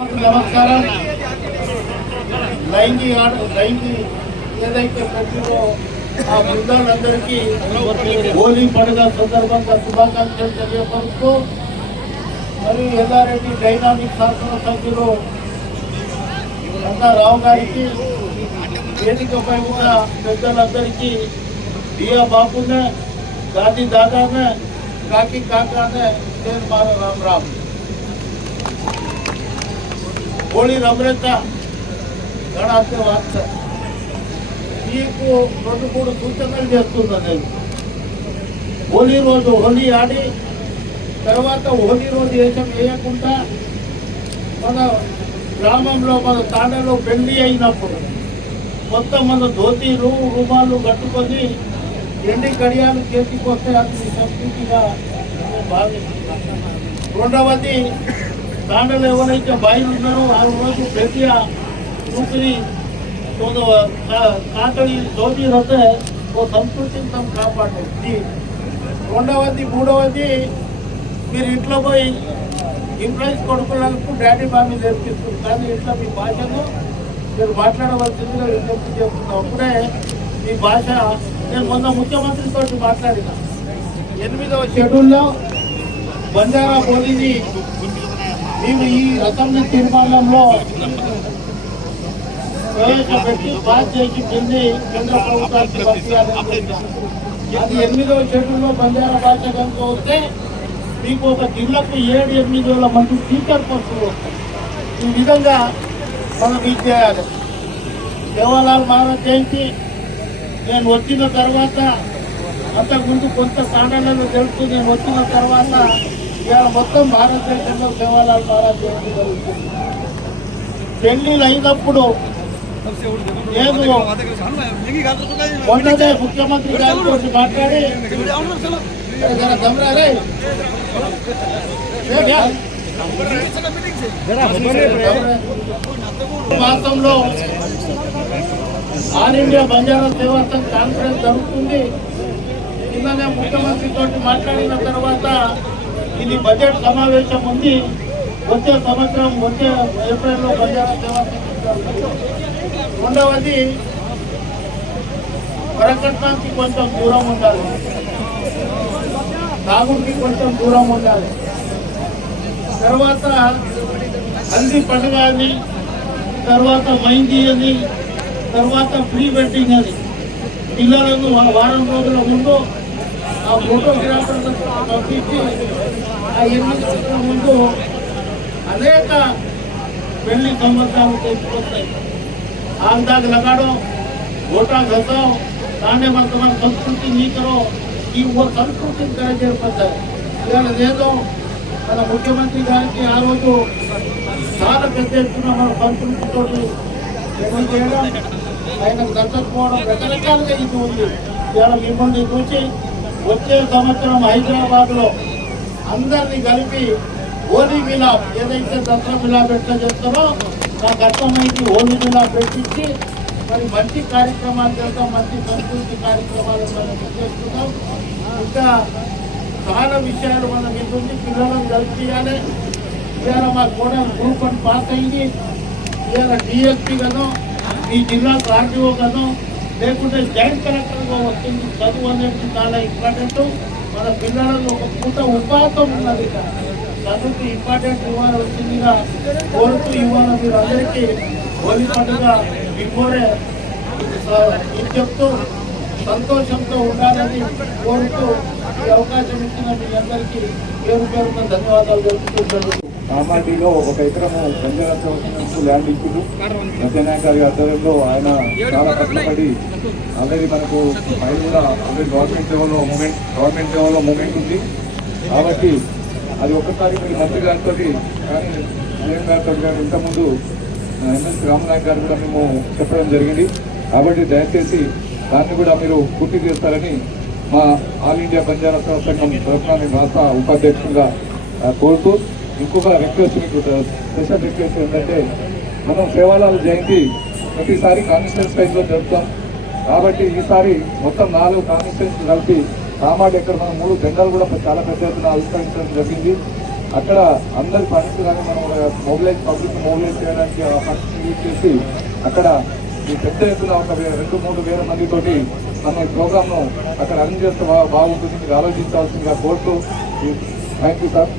నమస్కారం. లైంగిక లైంగిక ఏదైతే పెట్టిందో ఆ బృందాలందరికీ హోలీ పండుగ సందర్భంగా శుభాకాంక్షలు తెలియపరుస్తూ మరి ఎల్లారెడ్డి డైనామిక్ శాసనసభ్యులు రంగారావు గారికి వేదికపై ఉన్న పెద్దలందరికీ డియా బాబునే గాంధీ దాదానే కాకి కాకానే నేను మాన రామరాము హోళీ રમરતા గణాధ్య వార్త. మీకు రెండు మూడు సూచనలు చేస్తున్నా నేను. హోలీ రోజు హోలీ ఆడి తర్వాత హోలీ రోజు వేషం వేయకుండా మన గ్రామంలో మన తాడలో పెళ్ళి అయినప్పుడు మొత్తం మన ధోతీలు రుమాలు కట్టుకొని ఎండి కడియాలు చేతికి వస్తే అది సంస్కృతిగా భావిస్తున్నాను. రెండవది దాంట్లో ఎవరైతే బయలు ఉన్నారో ఆ రోజు ప్రతి కూతురి కాకడి ధోతి వస్తే ఓ సంస్కృతిని తమ కాపాడుతుంది రెండవది మూడవది మీరు ఇంట్లో పోయి ఇంప్లాయీస్ కొడుకున్నందుకు డాడీ బామీ నేర్పిస్తుంది కానీ ఇంట్లో మీ భాషను మీరు మాట్లాడవలసిందిగా విజ్ఞప్తి చేస్తున్నాం. అప్పుడే మీ భాష నేను మొన్న ముఖ్యమంత్రితో మాట్లాడిన. ఎనిమిదవ షెడ్యూల్లో బంజారా బోలీని మేము ఈ రకమైన తీర్మానంలో ప్రవేశపెట్టి పాస్ చేసి పెళ్ళి కేంద్ర ప్రభుత్వానికి అది ఎనిమిదవ షెడ్యూల్లో బంజారా భాష కనుక వస్తే మీకు ఒక జిల్లాకు ఏడు ఎనిమిది వేల మంది స్పీకర్ పోస్టులు వస్తాయి. ఈ విధంగా మనం ఇది చేయాలి. దేవాలయాలు మహారాజ్ జయంతి నేను వచ్చిన తర్వాత అంతకుముందు కొంత స్థానాలను తెలుసు నేను వచ్చిన తర్వాత ఇవాళ మొత్తం భారతదేశంలో దేవాలయాలు మహారాజ్ జయంతి జరుగుతుంది. పెళ్ళిలు అయినప్పుడు నేను మొన్ననే ముఖ్యమంత్రి గారితో మాట్లాడి జర మాసంలో ఆల్ ఇండియా బంజారా సేవా కాన్ఫరెన్స్ జరుగుతుంది. నిన్ననే ముఖ్యమంత్రితో మాట్లాడిన తర్వాత ఇది బడ్జెట్ సమావేశం ఉంది. వచ్చే సంవత్సరం వచ్చే ఏప్రిల్లో బడ్జెట్ రెండవది ప్రకటనకి కొంచెం దూరం ఉండాలి. తాగుడికి కొంచెం దూరం ఉండాలి. తర్వాత హల్దీ పండుగ అని తర్వాత మైందీ అని తర్వాత ప్రీ వెడ్డింగ్ అని. పిల్లలకు వారం రోజుల ముందు ఆ ఫోటోగ్రాఫర్లను ఆ ఎన్నికల ముందు అనేక పెళ్ళి సంబంధాలు తెలిసిపోతాయి అందాక లగాడో ఓటా గసాం దాన్నే మనకు మన సంస్కృతి నీకరో ఈ ఓ సంస్కృతిని తెరచేరుకుంటారు ఇవాళ లేదో మన ముఖ్యమంత్రి గారికి ఆ రోజు చాలా పెద్ద ఎత్తున మన సంస్కృతితో ఆయన ఆయనకు రకరకాలుగా ఇది ఉంది ఇవాళ మిమ్మల్ని చూసి వచ్చే సంవత్సరం హైదరాబాద్లో అందరినీ కలిపి హోలీ మిలాప్ ఏదైతే దసరా మిలాప్ ఎట్లా చేస్తారో నాకు అర్థమైంది హోలీ మిలాప్ పెట్టించి మరి మంచి కార్యక్రమాలు చేద్దాం మంచి సంస్కృతి కార్యక్రమాలు మనం చేస్తున్నాం. ఇంకా చాలా విషయాలు మనం ఇది ఉంది పిల్లలను కలిపియాలి. ఇవాళ మా కూడా గ్రూప్ అని పాస్ అయింది. ఇవాళ డిఎస్పీ గాను ఈ జిల్లా ఆర్డీఓ గాను లేకుంటే జాయింట్ కలెక్టర్గా వస్తుంది చదువు అనేది చాలా ఇంపార్టెంట్. మన పిల్లలను ఒక పూట ఉపాసం ఉన్నది. చదువుకి ఇంపార్టెంట్ ఇవ్వాల్సిందిగా కోరుతూ ఇవ్వాలి మీరు అందరికీ హోలీ పండుగ బిఫోరే ఇది చెప్తూ సంతోషంతో ఉండాలని కోరుతూ ఈ అవకాశం ఇచ్చిన మీ అందరికీ పేరు పేరున ధన్యవాదాలు తెలుపుతున్నాను కామాటిలో ఒక ఎకరము బంజారాకు ల్యాండ్ ఇచ్చిండు సత్యనారాయణ గారి ఆధ్వర్యంలో ఆయన చాలా కష్టపడి ఆల్రెడీ మనకు ఆయన కూడా ఆల్రెడీ గవర్నమెంట్ లెవెల్లో మూమెంట్ గవర్నమెంట్ లెవెల్లో మూమెంట్ ఉంది. కాబట్టి అది ఒక్కసారి మీరు మంత్రి గారితో కానీ సీఎం గారితో గారు ఇంతకుముందు ఎమ్మెల్సీ రామనాయక్ గారు కూడా మేము చెప్పడం జరిగింది. కాబట్టి దయచేసి దాన్ని కూడా మీరు పూర్తి చేస్తారని మా ఆల్ ఇండియా బంజారా సంఘం తరఫున నేను రాష్ట్ర ఉపాధ్యక్షుడిగా కోరుతూ ఇంకొక రిక్వెస్ట్ మీకు స్పెషల్ రిక్వెస్ట్ ఏంటంటే మనం సేవాలాల జయంతి ప్రతిసారి కాన్స్టిట్యూన్స్ ప్రైజ్లో జరుపుతాం. కాబట్టి ఈసారి మొత్తం నాలుగు కాన్స్టిట్యూన్స్ కలిపి రామాడు ఎక్కడ మనం మూడు జెండాలు కూడా చాలా పెద్ద ఎత్తున ఆవిష్కరించడం జరిగింది. అక్కడ అందరి ఫండ్స్ కానీ మనం మొబిలైజ్ పబ్లిక్ మొబిలైజ్ చేయడానికి ఆ యూజ్ చేసి అక్కడ ఈ పెద్ద ఎత్తున ఒక రెండు మూడు వేల మందితోటి మన ఈ ప్రోగ్రామ్ను అక్కడ అరేంజ్ చేస్తే బాగుంటుంది మీరు ఆలోచించాల్సిందిగా కోరుతూ థ్యాంక్ యూ సార్.